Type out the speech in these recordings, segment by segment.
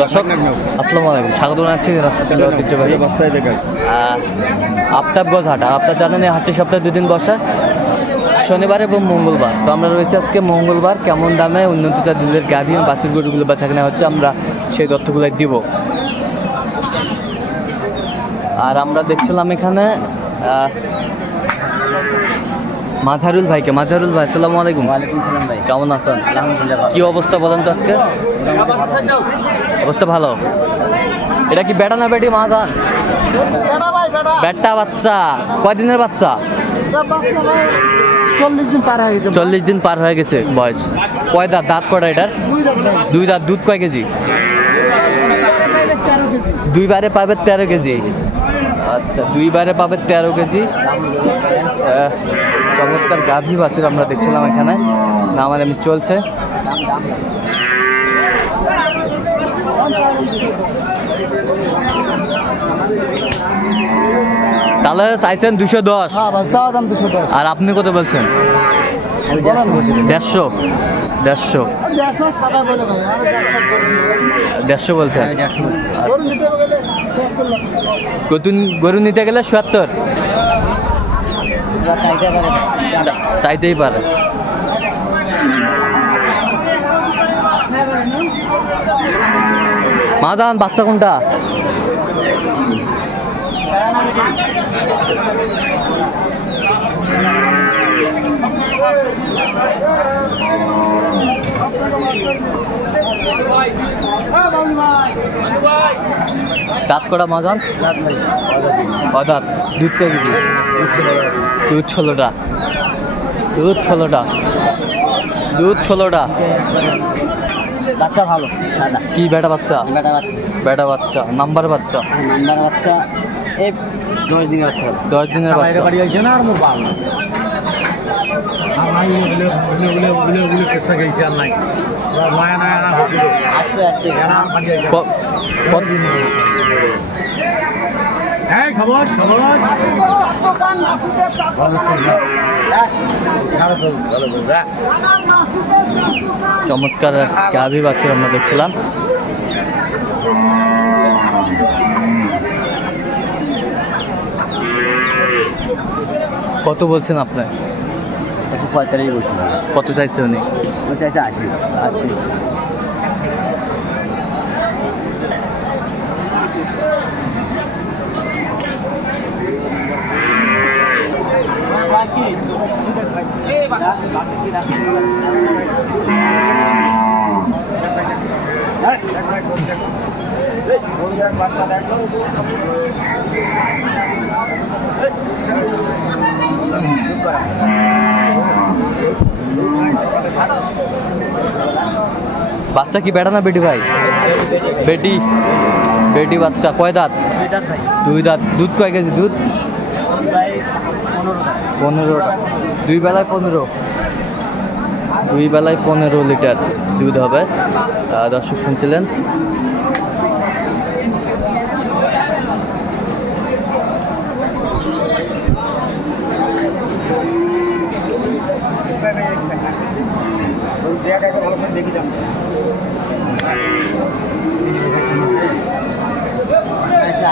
দর্শক আসসালামু আলাইকুম। স্বাগত জানাচ্ছি রাস্তাতে ঐতিহ্যবাহী বাস্তায় দেখায় আফতাবগঞ্জ হাট। আপনার জানেন এই হাটটি সপ্তাহে দুদিন বসে শনিবার এবং মঙ্গলবার। তো আমরা রয়েছি আজকে মঙ্গলবার কেমন দামে উন্নত দুধের গাভী বাছুর গরুগুলো বেচা কেনা হচ্ছে আমরা সেই তথ্যগুলো দিব। আর আমরা দেখছিলাম এখানে আহ, মাঝারুল ভাইকে। মাঝারুল ভাই আসসালামু আলাইকুম। ওয়ালাইকুম সালাম ভাই। কেমন আছেন? আলহামদুলিল্লাহ কি অবস্থা বলেন তো আজকে? অবস্থা ভালো। এটা কি বেটা না বেটি মা মাজান? বেটা বাচ্চা। কয়দিনের বাচ্চা? চল্লিশ দিন পার হয়ে গেছে চল্লিশ দিন পার হয়ে গেছে বয়স। কয় দাঁত? দাঁত কটা এটার? দুই দাঁত। দুধ কয় কেজি? দুইবারে পাবে তেরো কেজি। আচ্ছা দুইবারে পাবে তেরো কেজি। চমৎকার গাভী বাছুর আমরা দেখছিলাম এখানে। নামার এমনি চলছে। তাহলে চাইছেন দুশো। দশ। আর আপনি কত বলছেন? দেড়শো দেড়শো? দেড়শো। বলছেন? গরু নিতে গেলে চা- চাইতেই পারে। মা যান বাচ্চা কোনটা? দাঁত কটা মা যান দুধ কে কেজি? দুধ ষোলোটা। দুধ ষোলোটা। দুধ ষোলোটা। বাচ্চা ভালো। কি বেটা বাচ্চা? বেটা বাচ্চা। বেটা বাচ্চা নাম্বার বাচ্চা? নাম্বার বাচ্চা এই দশ দিনের বাচ্চা দশ দিনের বাচ্চা। বাড়ি হয়েছে না আর মোর বাল আসবে আসবে। ক- কত- চমৎকার গাভী বাচ্চা আমরা দেখছিলাম। কত বলছেন আপনি? পঁয়তাল্লিশ বলছি কত চাইছে উনি? চাইছে আশি আশি। বাচ্চা কি বেটা না বেটি ভাই? বেটি। বেটি বাচ্চা। কয় দাঁত? দুই দাঁত দুধ কয় কেজি? দুধ? পনেরোটা। দুই বেলায় পনেরো। দুই বেলায় পনেরো লিটার দুধ হবে। দর্শক শুনছিলেন?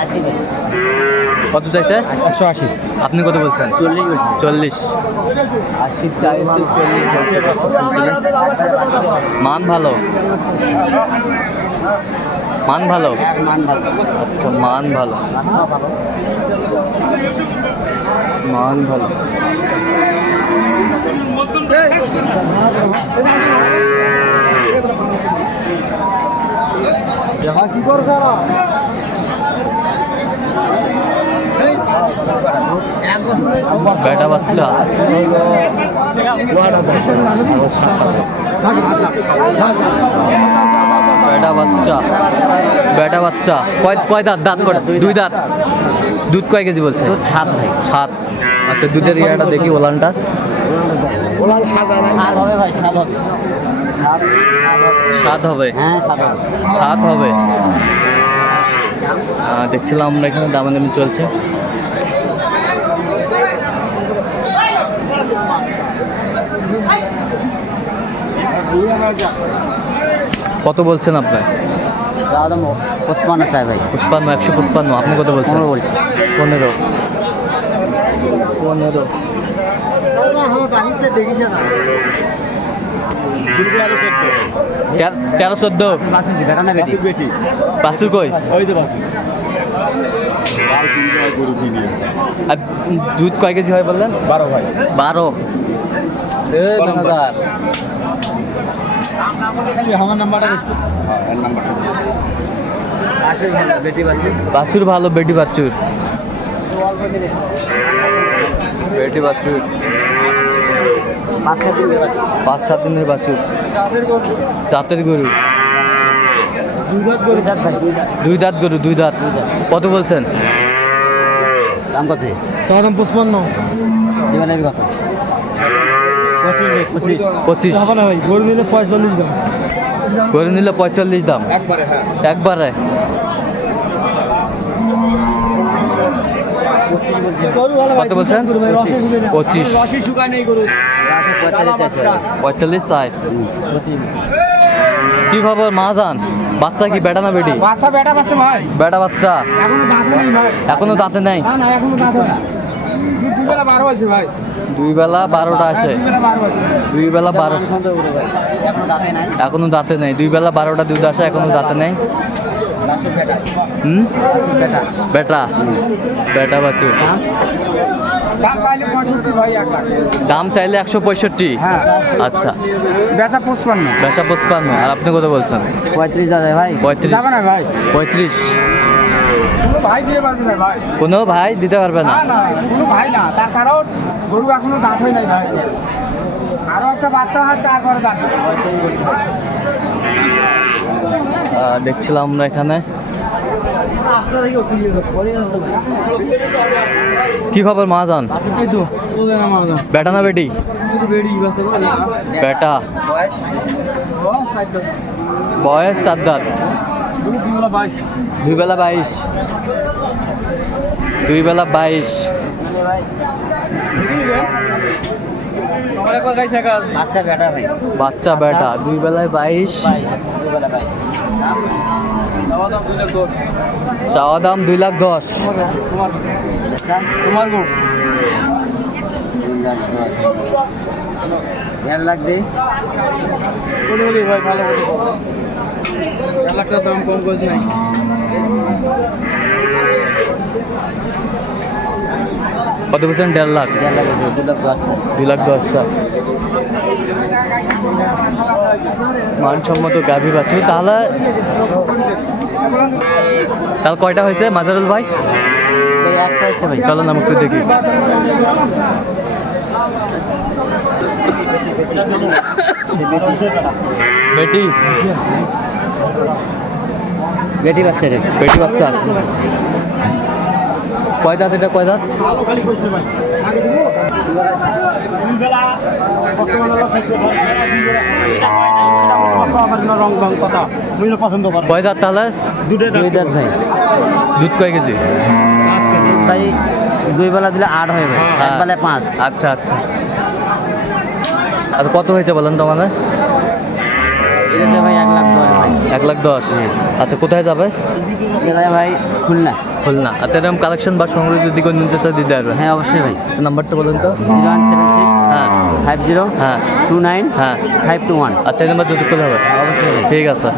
আশি ভাই কত চাইছে? একশো আশি। আপনি কত বলছেন? চল্লিশ চল্লিশ। আশি চাইছে মান ভালো? মান ভালো? আচ্ছা মান ভালো। ভালো মান ভালো। কি করছ বেটা বাচ্চা। বেটা বাচ্চা। বেটা বাচ্চা। কয় কয় দাঁত? দাঁত কটা? দুই দাঁত। দুধ কয় কেজি বলছে? সাত সাত। আচ্ছা দুধের ইয়াটা দেখি ওলানটা। ওলান সাত হবে ভাই সাত হবে। সাত হবে? হ্যাঁ সাত হবে। দেখছিলাম আমরা এখানে দামাদামি চলছে। কত বলছেন আপনার পুষ্পান্ন ভাই। পুষ্পান্ন একশো পুষ্পান্ন আপনি কত বলছেন? পনেরো পনেরো। তের- চোদ্দ। বাসুর কই? আর দুধ কয় কেজি হয় বললেন? বারো ভাই। বারো। বাছুর ভালো বেটি বাছুর। বেটি দিন পাঁচ সাত দিনের বাছুর। জাতের গরু। দুই দাঁত গরু দুই দাঁত। দুই দাঁত গরু দুই দাঁত কত বলছেন? দাম কত? জীবনের কত পঁচিশ গরু নিলে পঁয়তাল্লিশ দাম। গরু নিলে পঁয়তাল্লিশ দাম। একবারে হ্যাঁ। একবারে। গরু ভালো কত বলছেন? পঁচিশ। রসি শুকায় নেই গরু। রাতে পঁয়তাল্লিশ চাই। কি খবর মা যান বাচ্চা কি বেটা না বেটি? বাচ্চা বেটা বাচ্চা ভাই। বেটা বাচ্চা। এখনও দাঁতে নেই এখনও দাঁতে নেই? না না এখনও দাঁতে না দুই বেলা বারো আছে ভাই। দুই বেলা বারোটা আসে। দুই বেলা বারো আছে। দুই বেলা বারো। এখনও দাঁতে নাই। এখনও দাঁতে নেই দুই বেলা বারোটা দুধ আসে এখনও দাঁতে নেই। বেটা হুম? বেটা। বেটা বেটা দাম চাইলে একশো পঁয়ষট্টি। হ্যাঁ। আচ্ছা। বেচা পঁচপান্ন। বেসা পঁচপান্ন। আর আপনি কত বলছেন? পঁয়ত্রিশ দাদা ভাই। পঁয়ত্রিশ। যাবে না ভাই। পঁয়ত্রিশ। ভাই দিয়ে পারবে না ভাই। কোনো ভাই দিতে পারবে না। কোনো ভাই না। তার কারণ গরু এখনও দাঁত হয় নাই ভাই। আরও একটা বাচ্চা হয় তারপরে দাঁত দেখছিলাম আমরা এখানে। কি খবর মা যান বেটা না বেটি? বেটা। বয়স চার দাঁত। দুই বেলা বাইশ। দুই বেলা বাইশ। আচ্ছা বাচ্চা বেটা দুই বেলায় বাইশ। দুই চাওয়া দাম দুই লাখ দশ। তোমার দুই দেড় লাখ দে। বলি বলি ভাই ভালো এক লাখ টাকা দাম কম করছি নাই। কত বলছেন দেড় লাখ। লাখ দে দু লাখ দশ দুই লাখ দশ স্যার মানসম্মত গাভী বাছুর। তাহলে তাহলে কয়টা হয়েছে মাজারুল ভাই? একটা হচ্ছে ভাই। চলো না একটু দেখি। বেটি। বেটি বাচ্চা রে বেটি বাচ্চা। কয় দাঁত এটা কয় দাঁত? কয় তাহলে? দুটো দুই দাঁত ভাই। দুধ কয় কেজি? ভাই দুই বেলা দিলে আট হয়ে ভাই এক হ্যাঁ। বেলায় পাঁচ। আচ্ছা আচ্ছা। আর কত হয়েছে বলেন তো আমাদের? ভাই এক লাখ দশ। আচ্ছা কোথায় যাবে? ভাই খুলনা। খুলনা। আচ্ছা এরকম কালেকশন বা সংগ্রহ যদি কোনো নিতে চাই দিতে পারবে? হ্যাঁ অবশ্যই ভাই। আচ্ছা নাম্বারটা বলুন তো। জিরো ওয়ান সেভেন সিক্স হ্যাঁ। ফাইভ জিরো হ্যাঁ। টু নাইন হ্যাঁ। Five two one. আচ্ছা এই নাম্বার যদি হবে। অবশ্যই ভাই। ঠিক আছে।